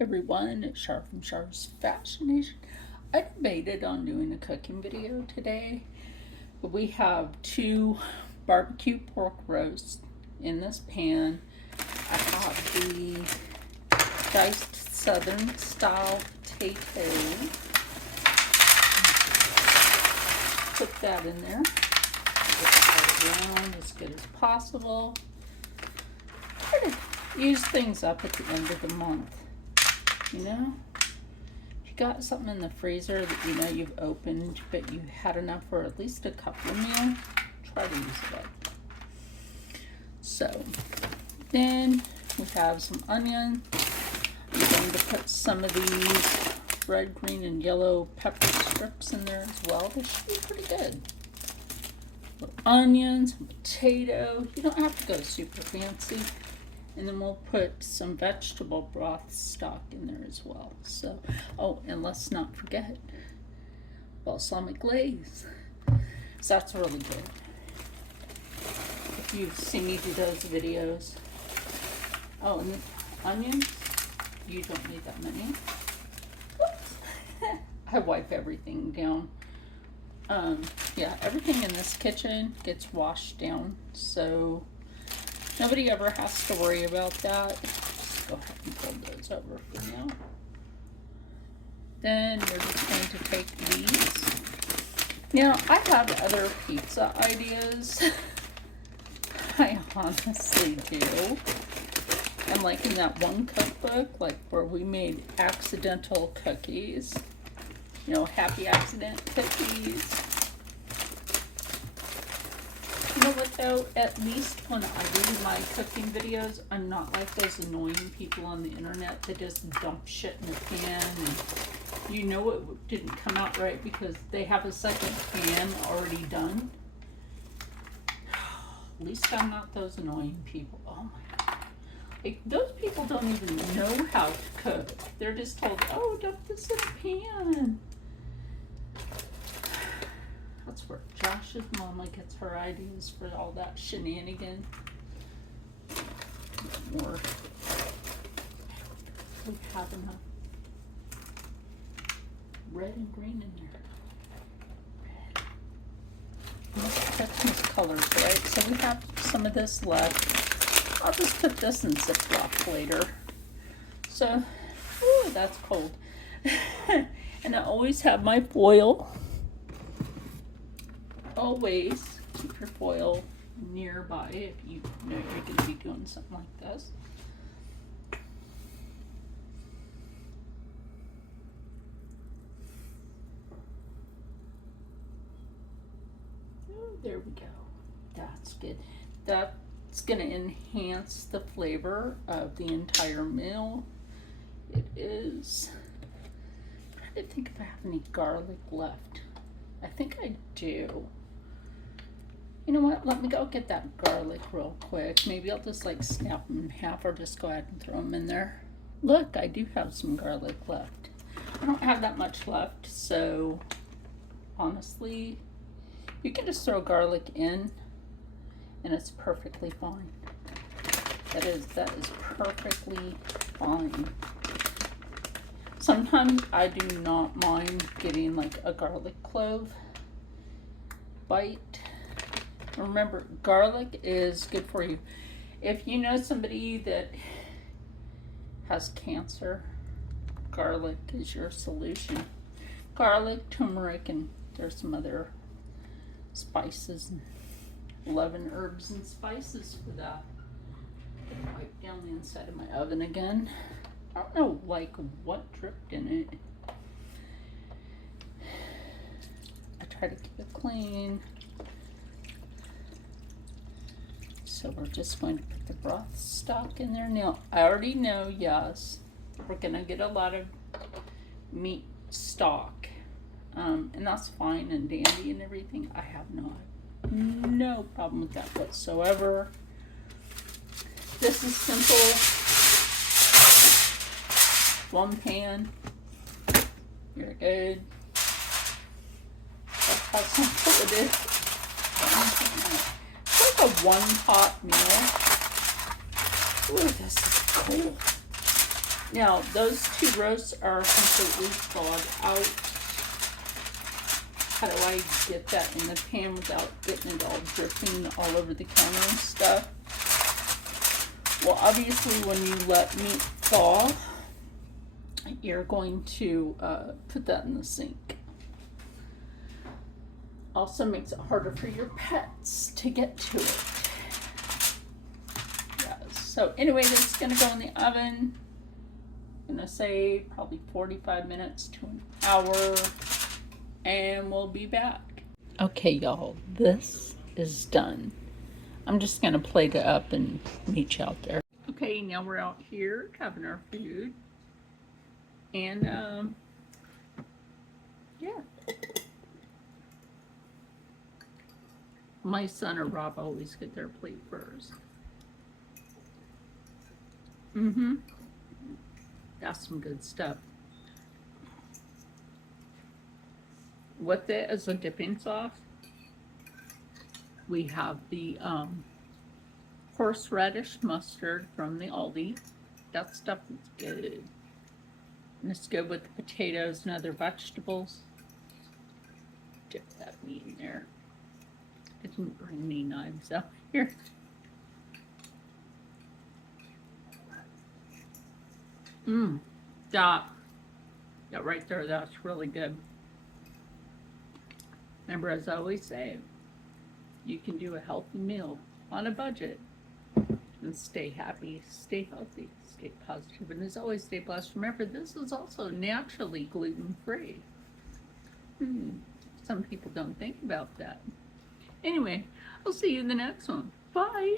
Everyone, it's Char from Char's Fascination. I debated on doing a cooking video today, but we have 2 barbecue pork roasts in this pan. I have the diced southern style potato. Put that in there. Get it around as good as possible. Try to use things up at the end of the month. You know, if you got something in the freezer that you know you've opened, but you had enough for at least a couple of meals, try to use it up. So then we have some onion. I'm going to put some of these red, green, and yellow pepper strips in there as well. They should be pretty good. Onions, potato. You don't have to go super fancy. And then we'll put some vegetable broth stock in there as well. So, oh, and let's not forget balsamic glaze. So that's really good. If you've seen me do those videos. Oh, and the onions, you don't need that many. Whoops. I wipe everything down. Yeah, everything in this kitchen gets washed down, so nobody ever has to worry about that. Just go ahead and fold those over for now. Then we're just going to take these. Now, I have other pizza ideas. I honestly do. And like in that one cookbook, like where we made accidental cookies. You know, happy accident cookies. You know what though, at least when I do my cooking videos, I'm not like those annoying people on the internet that just dump shit in the pan and you know it didn't come out right because they have a second pan already done. At least I'm not those annoying people. Oh my god. Like, those people don't even know how to cook. They're just told, oh, dump this in a pan. That's where Josh's mama gets her ideas for all that shenanigan. More. We have enough red and green in there. Red. That's colors, right? So we have some of this left. I'll just put this in Ziploc later. So, ooh, that's cold. And I always have my foil. Always keep your foil nearby if you know you're going to be doing something like this. Oh, there we go. That's good. That's going to enhance the flavor of the entire meal. It is. I'm trying to think if I have any garlic left. I think I do. You know what? Let me go get that garlic real quick. Maybe I'll just like snap them in half or just go ahead and throw them in there. Look, I do have some garlic left. I don't have that much left, so honestly, you can just throw garlic in and it's perfectly fine. That is perfectly fine. Sometimes I do not mind getting like a garlic clove bite. Remember, garlic is good for you. If you know somebody that has cancer, garlic is your solution. Garlic, turmeric, and there's some other spices and 11 herbs and spices for that. Wipe down the inside of my oven again. I don't know like what dripped in it. I try to keep it clean. So we're just going to put the broth stock in there. Now, I already know, yes, we're going to get a lot of meat stock. And that's fine and dandy and everything. I have no problem with that whatsoever. This is simple. One pan. You're good. That's how simple it is. It's like a one pot meal. Ooh, this is cool. Now, those 2 roasts are completely thawed out. How do I get that in the pan without getting it all dripping all over the counter and stuff? Well, obviously, when you let meat thaw, you're going to put that in the sink. Also makes it harder for your pets to get to it. Yeah, so anyway, this is going to go in the oven. I'm going to say probably 45 minutes to an hour, and we'll be back. Okay, y'all, this is done. I'm just going to plate it up and meet you out there. Okay, now we're out here having our food. And, yeah. My son or Rob always get their plate first. That's some good stuff. With it as a dipping sauce, we have the horseradish mustard from the Aldi. That stuff is good. And it's good with the potatoes and other vegetables. Dip that meat in there. I didn't bring any knives out here. That right there, that's really good. Remember, as I always say, you can do a healthy meal on a budget and stay happy, stay healthy, stay positive, and as always, stay blessed. Remember, this is also naturally gluten-free. Some people don't think about that. Anyway, I'll see you in the next one. Bye.